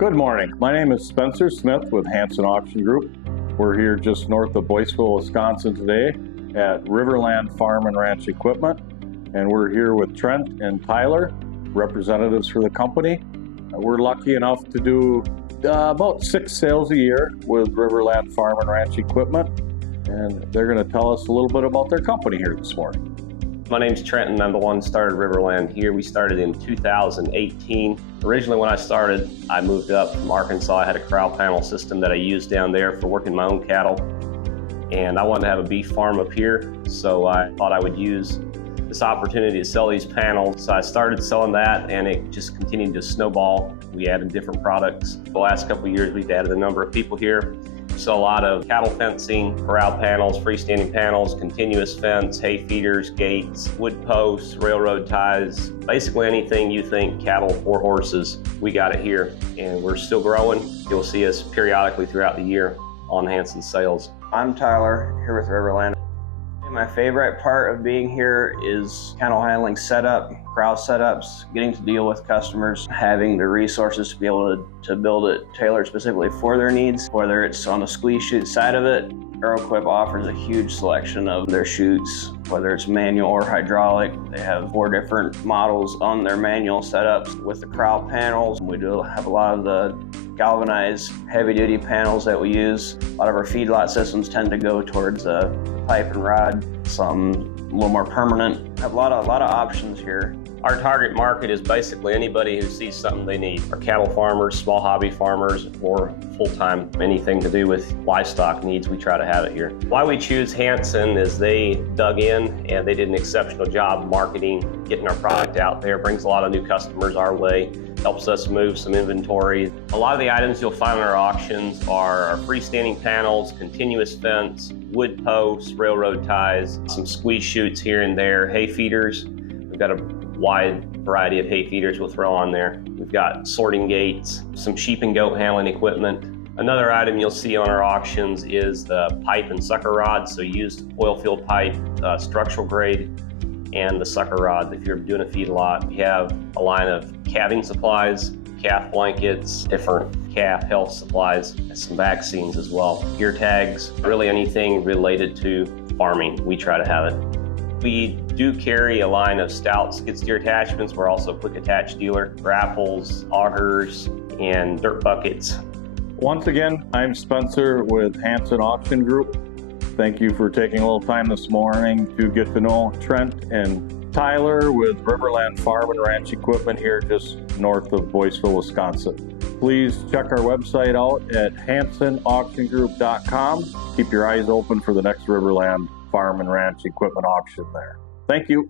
Good morning. My name is Spencer Smith with Hanson Auction Group. We're here just north of Boyceville, Wisconsin today at Riverland Farm and Ranch Equipment. And we're here with Trent and Tyler, representatives for the company. We're lucky enough to do about 6 sales a year with Riverland Farm and Ranch Equipment. And they're going to tell us a little bit about their company here this morning. My name's Trent and I'm the one who started Riverland here. We started in 2018. Originally when I started, I moved up from Arkansas. I had a corral panel system that I used down there for working my own cattle. And I wanted to have a beef farm up here, so I thought I would use this opportunity to sell these panels. So I started selling that and it just continued to snowball. We added different products. The last couple of years we've added a number of people here. So a lot of cattle fencing, corral panels, freestanding panels, continuous fence, hay feeders, gates, wood posts, railroad ties, basically anything you think cattle or horses, we got it here. And we're still growing. You'll see us periodically throughout the year on Hanson sales. I'm Tyler, here with Riverland. My favorite part of being here is cattle handling setup, corral setups, getting to deal with customers, having the resources to be able to build it tailored specifically for their needs, whether it's on the squeeze chute side of it. AeroQuip offers a huge selection of their chutes, whether it's manual or hydraulic. They have 4 different models on their manual setups. With the corral panels, we do have a lot of the galvanized heavy-duty panels that we use. A lot of our feedlot systems tend to go towards a pipe and rod, some a little more permanent. Have a lot of options here. Our target market is basically anybody who sees something they need. Our cattle farmers, small hobby farmers, or full-time, anything to do with livestock needs, we try to have it here. Why we choose Hanson is they dug in and they did an exceptional job marketing, getting our product out there, brings a lot of new customers our way, helps us move some inventory. A lot of the items you'll find in our auctions are our freestanding panels, continuous fence, wood posts, railroad ties, some squeeze chutes here and there, hay feeders. We've got a wide variety of hay feeders we'll throw on there. We've got sorting gates, some sheep and goat handling equipment. Another item you'll see on our auctions is the pipe and sucker rod. So used oil field pipe, structural grade, and the sucker rod. If you're doing a feedlot, we have a line of calving supplies, calf blankets, different calf health supplies, and some vaccines as well. Ear tags, really anything related to farming, we try to have it. We do carry a line of stout skid steer attachments. We're also a quick attach dealer, grapples, augers, and dirt buckets. Once again, I'm Spencer with Hanson Auction Group. Thank you for taking a little time this morning to get to know Trent and Tyler with Riverland Farm and Ranch Equipment here just north of Boyceville, Wisconsin. Please check our website out at hansonauctiongroup.com. Keep your eyes open for the next Riverland Farm and Ranch Equipment auction there. Thank you.